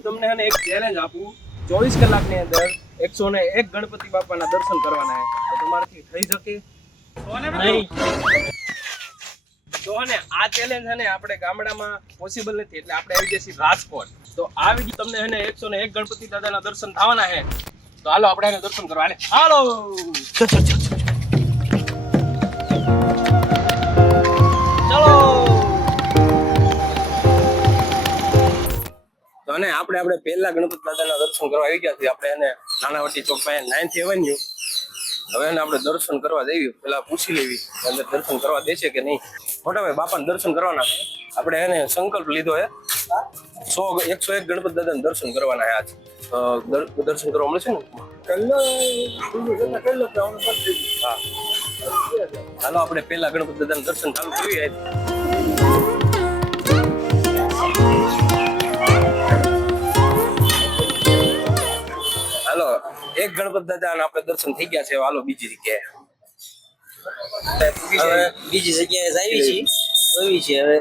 હું તમને હે એક ચેલેન્જ આપું. ચોવીસ કલાકની અંદર એકસો ને એક ગણપતિ બાપાના દર્શન કરવાના છે તો તમારાથી થઈ શકે. તો અને આ ચેલેન્જ છે ને આપણે ગામડામાં પોસિબલ નથી. એટલે આપણે આવી જઈશું રાજકોટ. તો આ વીડિયો તમને હે એકસો ને એક ગણપતિ દાદાના દર્શન થવાના છે તો હાલો આપણે એને દર્શન કરવા. હાલે. અને આપણે આપણે પહેલા ગણપતિ દાદાના દર્શન કરવા આવી ગયા છીએ. આપણે એને નાનાવટી ચોક પાસે નાઇન્થ એવન્યુ હવે એને આપણે દર્શન કરવા દેવી પેલા પૂછી લેવી અંદર દર્શન કરવા દેશે કે નહીં. મોટા ભાઈ, બાપાને દર્શન કરવાના આપણે એને સંકલ્પ લીધો હે સો એકસો એક ગણપતિ દાદાને દર્શન કરવાના આજ. દર્શન કરવા મળશે ને? હા. હાલો આપણે પેલા ગણપતિ દાદાને દર્શન ચાલુ કરીએ. એક ગણપત દાદા આપણે દર્શન થઈ ગયા છે. હાલો બીજી જગ્યાએ. હવે બીજી જગ્યાએ જાવી છીએ. જોવી છે હવે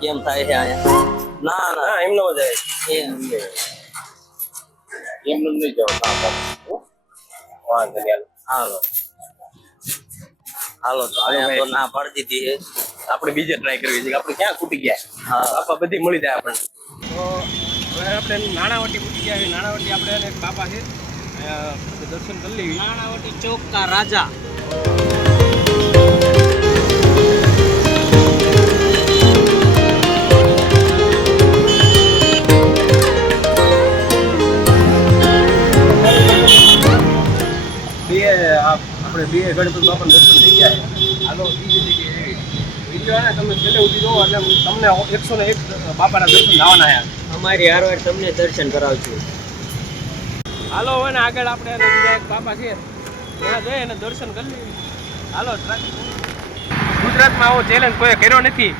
કેમ થાય છે અહીંયા ના ના. ના એમ ન જાય એમ એમ નહીં. જાવ વાંધો નહીં હાલો. હાલો. તો અહીંયા તો ના પાડી દીધી આપણે બીજે ટ્રાય કરવી છે આપણે ક્યાં ખૂટી ગયા? હા. બાપા બધી મળી જાય આપણને. તો હવે આપણે નાણાવટી ખૂટી ગયા નાણાવટી આપણે બાપા છે. દર્શન કરી લેવી. નાણાવટી ચોકકા રાજા. બે આપણે બે ગણપતિ બાપાના દર્શન થઈ ગયા છે હાલો બીજી જગ્યાએ એવી. તમે છેલ્લે સુધી જોવો એટલે તમને એકસો ને એક બાપાના દર્શન લાવવાના અમારી હારવાર તમને દર્શન કરાવશું હાલો, હવે ને આગળ આપણે એને બીજા એક બાપા છે ત્યાં જઈએ એને દર્શન કરી લઈએ. હાલો. ગુજરાતમાં આવો ચેલેન્જ કોઈ કર્યો નથી.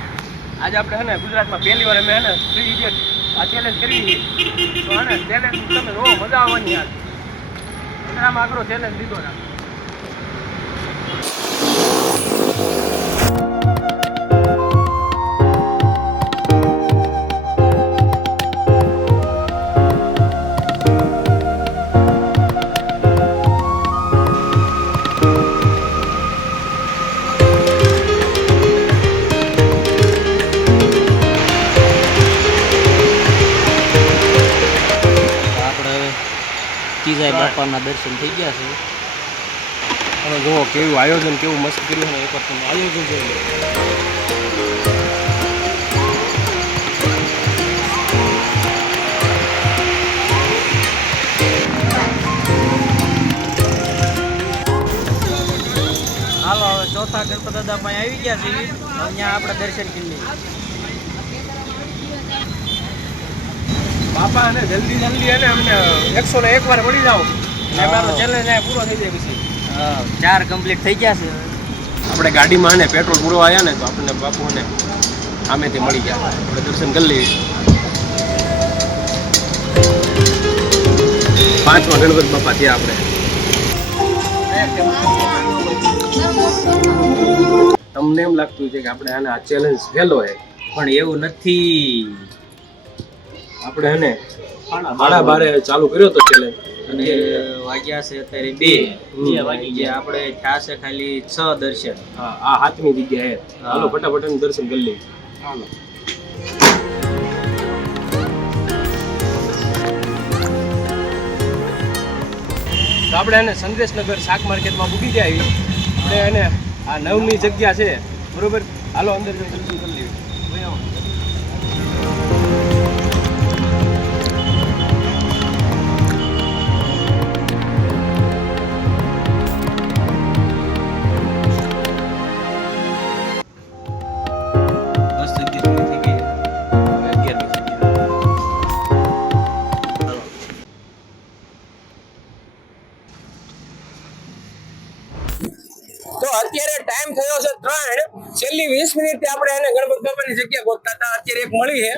આજે આપણે હે ને ગુજરાતમાં પહેલી વાર અમે હે ને થ્રી ઇડિયટ આ ચેલેન્જ કરી. તો હે ને ચેલેન્જ તમે જોવો મજા આવવાની યાર. એટલામાં આગળ ચેલેન્જ લીધો ને થઈ ગયા છે. તમે જુઓ કેવું આયોજન કેવું મસ્ત કર્યું ને એકવાર તમે આયોજન હવે ચોથા ગણપત દાદા પાસે આવી ગયા છે અહીંયા આપણે દર્શન કરી લઈએ. બાપા અને જલ્દી જલ્દી અને અમને એકસો ને એક વાર મળી જાઓ. અમારો ચેલેન્જ પૂરો થઈ જાય પછી. ચાર કમ્પ્લીટ થઈ ગયા છે. આપણે ગાડીમાં ને પેટ્રોલ પૂરો આવ્યા ને તો આપણને બાપુને આમેથી મળી ગયા. આપણે દર્શન કરી લઈએ. પાંચમા ગણપત બાપા થયા આપણે. તમને એમ લાગતું છે કે આપણે આને આ ચેલેન્જ ફેલો છે પણ એવું નથી. આપણે હે બારા ભારે ચાલુ કર્યો તો છેલ્લે. અને વાગ્યા છે અત્યારે બે. બે વાગી ગયા. આપણે થયા છે ખાલી છ દર્શન. આ હાથમી જગ્યા છે. હાલો ફટાફટ દર્શન કરી લઈએ. હાલો. તો આપણે એને સંદેશનગર શાક માર્કેટમાં મૂકી જાય આપણે એને આ નવમી જગ્યા છે. બરોબર? હાલો અંદર જઈને. વીસ મિનિટ આપણે એને ગણપત બાપાની જગ્યા ગોતતા હતા. અત્યારે એક મળી છે.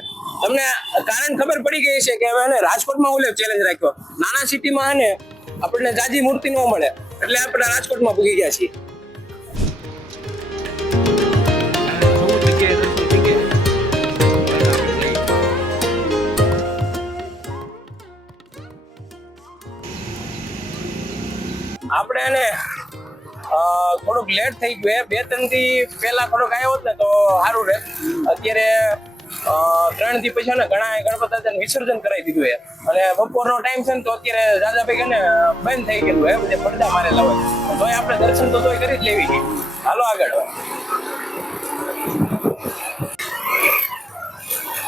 અમને કારણ ખબર પડી ગઈ છે કે હવે એને રાજકોટમાં ઓલે ચેલેન્જ રાખ્યો. નાના સિટીમાં એને આપણને જાજી મૂર્તિ ન મળે. એટલે આપણે રાજકોટમાં પૂગી ગયા છીએ. લેટ થઈ ગયું. બે ત્રણથી પહેલા થોડુંક આવ્યો ને તો સારું રહે. અત્યારે ત્રણથી પછી ને ઘણા ગણપત વિસર્જન કરાવી દીધું છે. અને બપોરનો ટાઈમ છે ને તો અત્યારે દાદાભાઈ કે ને બંધ થઈ ગયેલું હે બધે પડદા મારેલા હોય તો આપણે દર્શન તો તોય કરી જ લેવી છે. હાલો આગળ.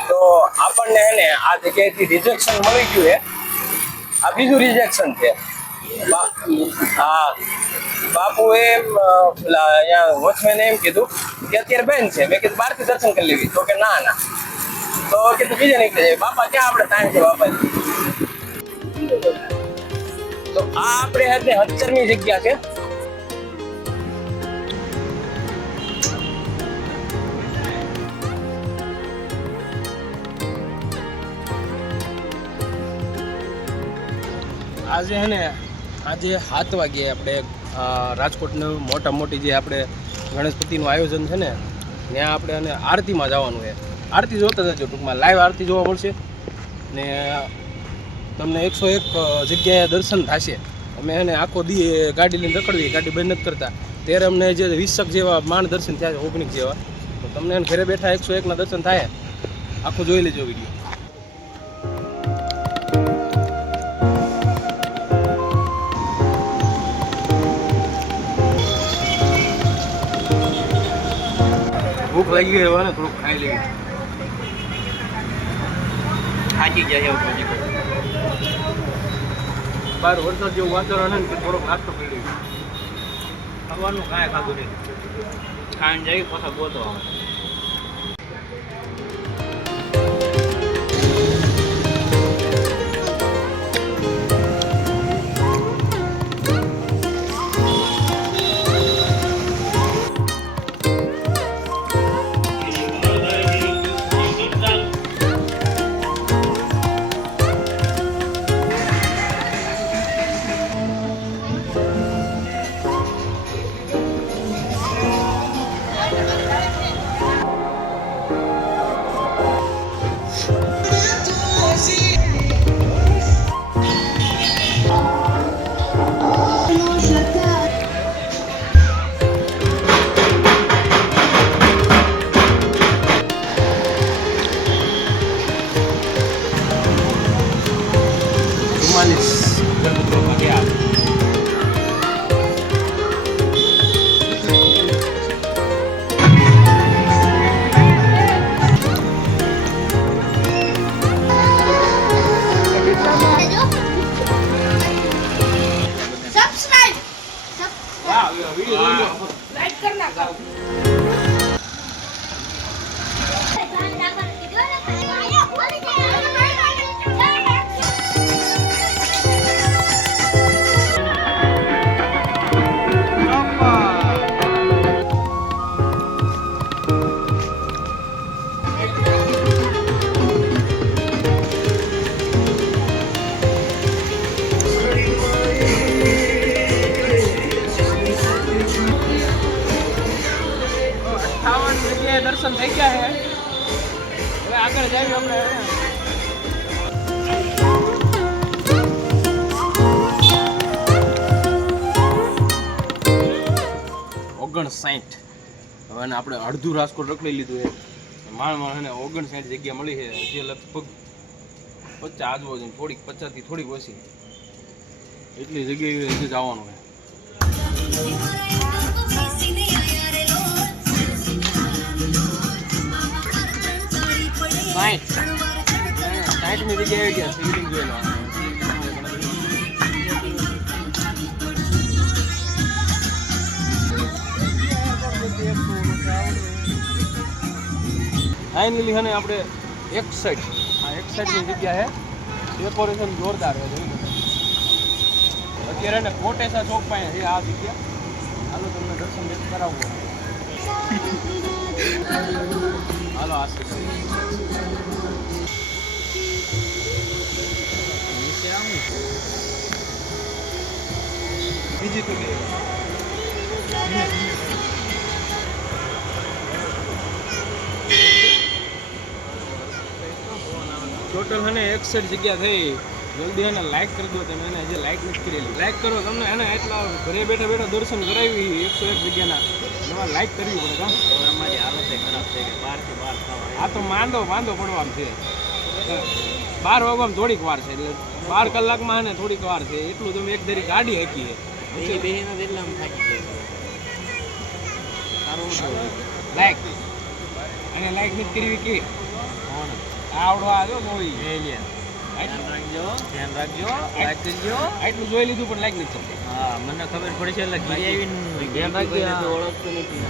તો આપણને હે ને આ જગ્યાએથી રિજેક્શન મળી ગયું છે. આ બીજું રિજેક્શન છે. હા. બાપુએ પેલા અહીંયા વોચમેન એમ કીધું કે અત્યારે બેન છે. મેં કીધું બહારથી દર્શન કરી લેવી. તો કે ના ના. તો કીધું બીજે નીકળી. જાય બાપા, ક્યાં આપણે ટાઈમ છે બાપા? તો આ આપણે હદ હત્તરમી જગ્યા છે. આજે હે ને, આજે સાત વાગ્યે આપણે રાજકોટનું મોટા મોટી જે આપણે ગણેશપતિનું આયોજન છે ને, ત્યાં આપણે અને આરતીમાં જવાનું છે. આરતી જોતા જજો ટૂંકમાં લાઈવ આરતી જોવા મળશે. ને તમને એકસો એક જગ્યાએ દર્શન થશે. અમે એને આખો દી ગાડી લઈને રખડવી, ગાડી બંધ નથી કરતા. ત્યારે અમને જે વીસક જેવા માણ દર્શન થયા છે, ઓગણીસ જેવા. તો તમને એને ઘરે બેઠા એકસો એકના દર્શન થાય. આખું જોઈ લેજો વીડિયો. લાગી ગઈ ને થોડુંક ખાઈ લેવું થાકી જાય એવું પછી બહાર વરસાદ જેવું વાતાવરણ ને થોડોક નાસ્તો લેવી ખાવાનું કાંઈ ખાધું નહીં. ખાઈને જઈ પાછા ગોતો આવે. દર્શન થઈ ગયા છે. હવે આગળ જઈએ આપણે ઓગણસાઠ. હવે આપણે અડધું રાજકોટ રખડી લીધું છે. માણ માણને ઓગણસાઠ જગ્યા મળી છે. જે લગભગ પચાસ આજુબાજુ થોડીક પચાસથી થોડીક ઓછી. એટલી જગ્યાએ હજી જવાનું છે. સાઠ સાઠની જગ્યાએ આવી ગયા ફાઇનલી હને આપણે એક સાઈડ આ એક સાઈડની જગ્યા છે ડેકોરેશન જોરદાર છે જોઈ લો. અત્યારે ને કોટેસા ચોક પાસે છે આ જગ્યા. હાલો તમને દર્શન કરાવવું હાલો આ side. બીજી તો ટોટલ હને એકસઠ જગ્યા થઈ. જલ્દી એને લાઈક કરી દો તમે એને હજી લાઈક નથી કરેલી. લાઈક કરો, તમને એને એટલા ઘરે બેઠા બેઠા દર્શન કરાવી એકસો એક જગ્યાના. તમારે લાઈક કરવી પડે કા અમારી હાલત ખરાબ થઈ ગઈ બારથી બાર થવા આ તો માંદો માંદો પડવાનું છે. બાર વાગવામાં થોડીક વાર છે એટલે બાર કલાકમાં ને થોડીક વાર છે. એટલું તમે એક ધરી ગાડી હકીએ. બેહીને જ થાકી ગયા લાઈક અને લાઈક નથી કરવી કે. આવડવા આવડો આવ્યો એ લે. ધ્યાન રાખજો. લાઈક કરજો. આટલું જોઈ લીધું પણ લાઈક નથી કરતી. હા મને ખબર પડી છે એટલે ઘરે આવીને ધ્યાન રાખજો ઓળખતો નથી.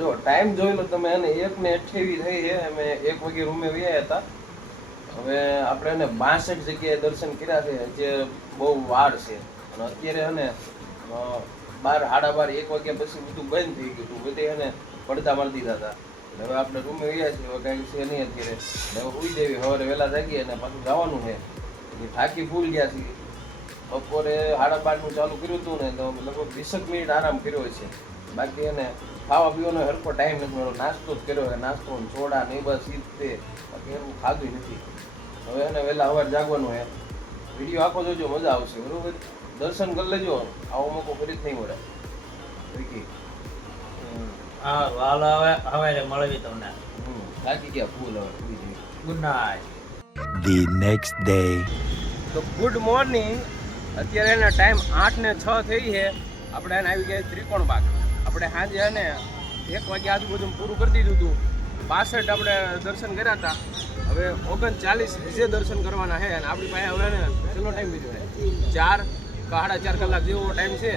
જો ટાઈમ જોઈ લો તમે એને એક ને અઠ્યાવીસ થઈ છે અમે એક વાગે રૂમે વ્યા હતા. હવે આપણે એને બાસઠ જગ્યાએ દર્શન કર્યા છે જે બહુ વાર છે. અને અત્યારે એને બાર સાડા બાર એક વાગ્યા પછી બધું બંધ થઈ ગયું હતું. બધે એને પડદા મારી દીધા હતા. હવે આપણે રૂમે ગયા છીએ, હવે કાંઈ છે નહીં અત્યારે. હવે ઉઈ દેવી સવારે વહેલા જાગીએ અને પાછું જવાનું છે. એ થાકી ફૂલ ગયા છીએ. બપોરે સાડા બારનું ચાલુ કર્યું હતું ને, તો લગભગ વીસેક મિનિટ આરામ કર્યો છે. બાકી એને ખાવા પીવાનો હરકો ટાઈમ નથી મળ્યો. નાસ્તો જ કર્યો નાસ્તો ચોડા ને બસ ઈ તે. બાકી એવું ખાધું નથી. હવે એને વહેલા સવાર જાગવાનું હે વીડિયો આખો જોજો, મજા આવશે, બરાબર? દર્શન કરી લેજો. આવો મોકો ફરી જ નહીં મળે. હા વાલ હવે હવે મળવી તમને. હમ, ગયા ફૂલ હવે good night the next day. તો ગુડ મોર્નિંગ અત્યારે એના ટાઈમ આઠ ને છ થઈ છે. આપણે એને આવી ગયા ત્રિકોણ બાગ. આપણે સાંજે એને એક વાગે આજુબાજુ પૂરું કરી દીધું હતું. પાસઠ આપણે દર્શન કર્યા હતા. હવે ઓગણચાલીસ વિશે દર્શન કરવાના છે અને આપણી પાસે હવે ને કેટલો ટાઈમ બીજો ચાર કે સાડા ચાર કલાક જેવો ટાઈમ છે.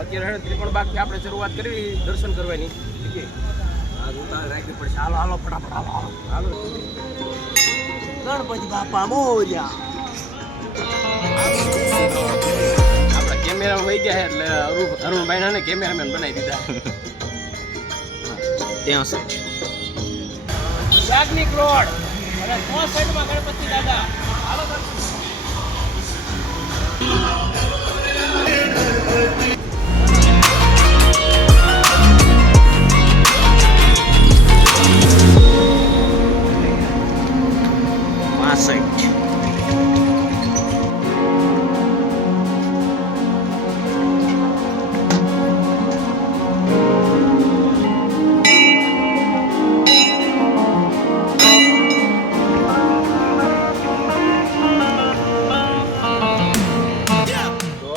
અત્યારે ત્રિકોણ બાગથી આપણે શરૂઆત કરવી દર્શન કરવાની. ઠીક રાખવી પડશે. હાલો હાલો, ફટાફટ, હાલો કેમેરા વહી ગયા એટલે અરુણ અરુણભાઈ ને કેમેરામેન બનાવી દીધા. ત્યાં છે. રોડ. અને ગણપતિ દાદા.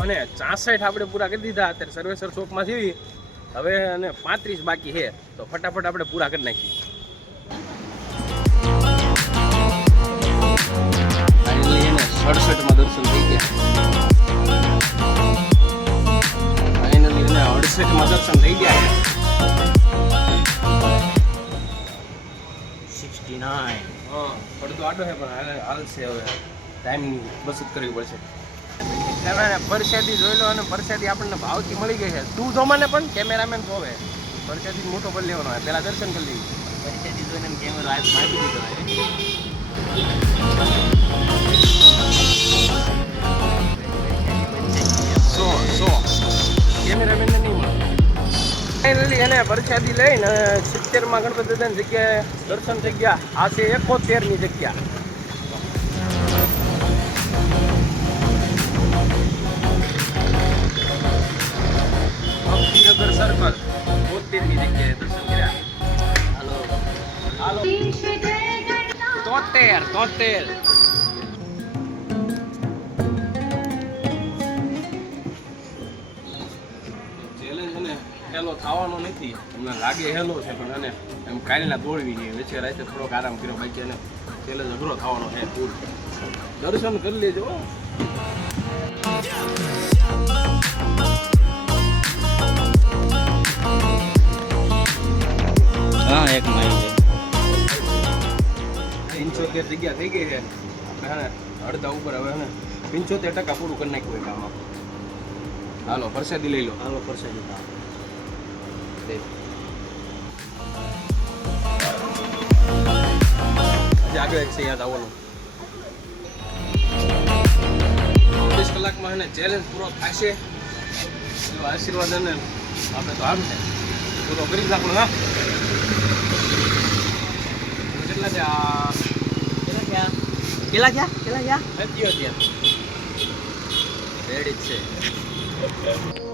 અને ચાસઠ આપણે પૂરા કરી દીધા, અત્યારે સર્વેસર ચોકમાં જેવી હવે અને પાંત્રીસ બાકી છે. તો ફટાફટ આપણે પૂરા કરી નાખીએ. સડસઠમાં દર્શન થઈ ગયા. ફાઇનલી એને અડસઠમાં દર્શન થઈ ગયા. સિક્સટી નાઇન હા પડતો આટો છે પણ હાલે હાલશે હવે. ટાઈમની બચત કરવી પડશે. પરસેદી જોઈ લો અને પરસેદી આપણને ભાવથી મળી ગઈ છે. તું જો મને પણ કેમેરામેન જોવે. પરસેદી મોટો પર લેવાનો હોય. પહેલા દર્શન કરી લેવી પરસેદી જોઈને કેમેરો આપી દીધો હોય. કેમેરામેનને નહીં મળે ફાઇનલી એને પરસાદી લઈને સિત્તેરમાં ગણપતિ દાદાની જગ્યાએ દર્શન થઈ ગયા આ છે એકોતેરની જગ્યા ભક્તિનગર સર્કલ બોતેરની જગ્યાએ દર્શન કર્યા હાલો હાલો તોતેર તોતેર. હેલો થવાનો નથી. એમને લાગે હેલો છે પણ એને એમ કાલના દોડવી નહીં. વચ્ચે રાતે થોડોક આરામ કર્યો બાકી એને છેલ્લે ઝઘડો થવાનો છે પૂર. દર્શન કરી લેજો હો. એક પંચોતેર જગ્યા થઈ ગઈ છે. હે અડધા ઉપર હવે હે ને પંચોતેર ટકા પૂરું કરી નાખ્યું હોય કામ. હાલો પ્રસાદી લઈ લો. હાલો પરસાદી. આગળ એક છે યાદ આવવાનું. ચોવીસ કલાકમાં એને ચેલેન્જ પૂરો થશે. એવો આશીર્વાદ અને આપણે તો આમ છે. પૂરો કરી નાખணும் હા. કેટલા છે આ કેટલા ગયા કેટલા ગયા કેટલા ગયા સત્યોતેર રેડી છે.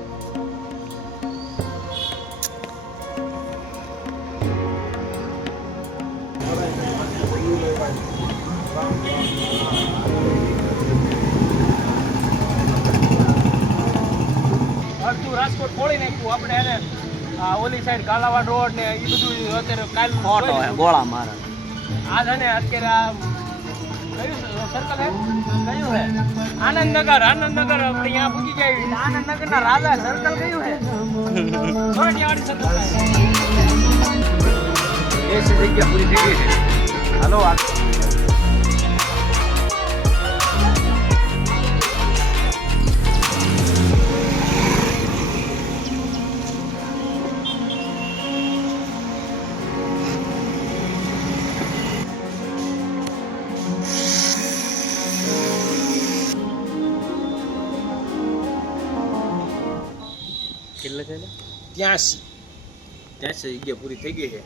ખોલી નાખ્યું. આપણે એને આ ઓલી સાઈડ કાલાવાડ રોડ ને એ બધું અત્યારે કાલ ફોટો હે ગોળા મારે. આ છે ને અત્યારે આ કયું સર્કલ હે? કયું હે? આનંદનગર આનંદનગર આપણે અહીંયા પૂછી જાય આનંદનગર ના રાજા સર્કલ કયું હે? સોરઠિયાવાડી સર્કલ એ જગ્યા પૂરી થઈ ગઈ છે. હાલો આ કેટલે છે ત્યાંસી ત્યાંસી જગ્યા પૂરી થઈ ગઈ છે.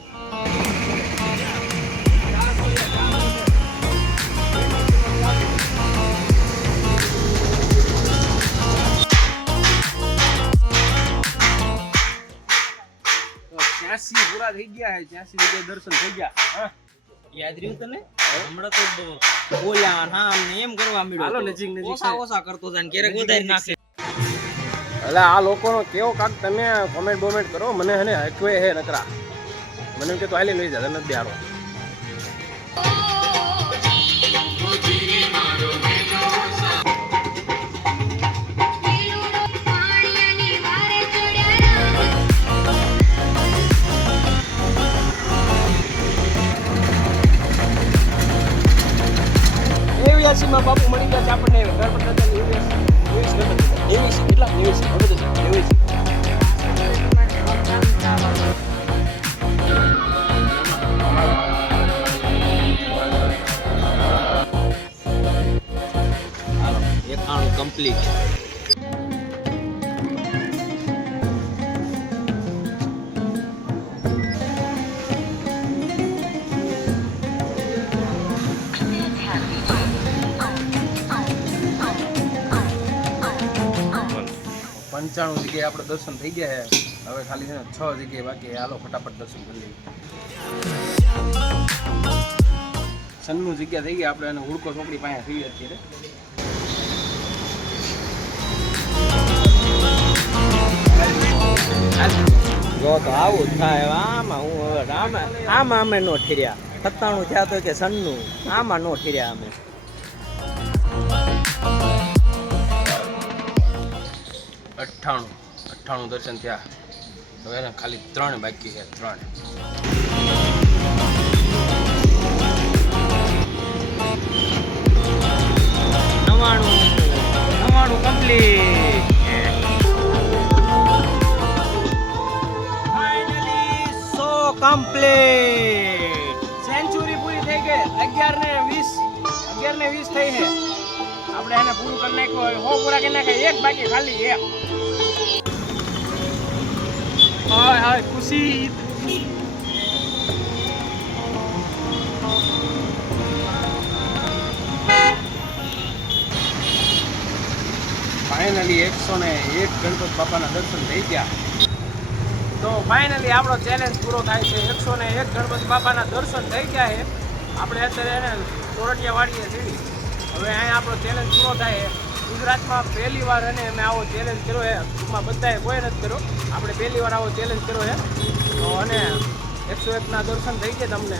ત્યાંસી પૂરા થઈ ગયા છે ત્યાંસી જગ્યાએ દર્શન થઈ ગયા. હા. યાદ રહ્યું તને? હમણાં તો બોલ્યા હા એમ કરવા મળ્યો ઓછા ઓછા કરતો જાય ક્યારેક વધારે નાખે. એટલે આ લોકોનો કેવો કાક તમે કોમેન્ટ બોમેન્ટ કરો, મને હને હકવે હે નકરા. મને કે તો હાલી લઈ જાય નથી બિહારો. બાપુ મળી ગયા છે આપણને. ઘર પર નેવ્યાસી નેવ્યાસી કેટલા? હવે જગ્યાએ આપણે દર્શન થઈ ગયા છે હવે ખાલી છે ને છ જગ્યાએ બાકી. હાલો ફટાફટ દર્શન કરી લઈએ. સન્નું જગ્યા થઈ ગઈ. આપણે એને હુડકો છોકરી પાસે થઈ અત્યારે. જો તો આવું થાય. આમાં હું હવે આમાં આમાં અમે નો ઠીર્યા. સત્તાણું થયા તો કે સન્નું આમાં નો ઠીર્યા અમે. અઠ્ઠાણું. અઠ્ઠાણું દર્શન થયા. હવે એને ખાલી ત્રણ બાકી છે, ત્રણ. નવાણું નવાણું કમ્પ્લીટ કમ્પ્લીટ સેન્ચુરી પૂરી થઈ ગઈ. અગિયાર વીસ અગિયાર વીસ થઈ છે. આપણે એને પૂરું કરી નાખ્યું હો, પૂરા કરી નાખ્યા. એક બાકી, ખાલી એક. હાય હાય ખુશી. ફાઇનલી એકસો ને એક ગણપત બાપાના દર્શન થઈ ગયા. તો ફાઇનલી આપણો ચેલેન્જ પૂરો થાય છે. એકસો ને એક ગણપત બાપાના દર્શન થઈ ગયા છે. આપણે અત્યારે એને કોરટિયા વાળીએ છીએ. હવે અહીંયા આપણો ચેલેન્જ પૂરો થાય છે. ગુજરાતમાં પહેલી વાર અને મેં આવો ચેલેન્જ કર્યો છે. ટૂંકમાં બધાએ કોઈ નથી કર્યો. આપણે પહેલી વાર આવો ચેલેન્જ કર્યો છે. તો અને એકસો એકના દર્શન થઈ ગયા તમને.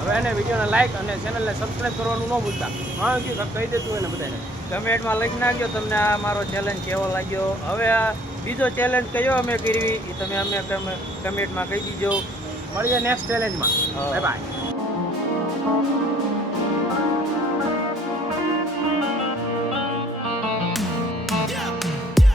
હવે એને વિડીયોને લાઈક અને ચેનલને સબસ્ક્રાઈબ કરવાનું ન ભૂલતા. હા કહી દેતું એને બધાને. કમેન્ટમાં લખી નાખ્યો તમને આ મારો ચેલેન્જ કેવો લાગ્યો. હવે આ બીજો ચેલેન્જ કયો અમે કરવી એ તમે અમે કમેન્ટમાં કહી દીજો. મળીએ નેક્સ્ટ ચેલેન્જમાં. Bye bye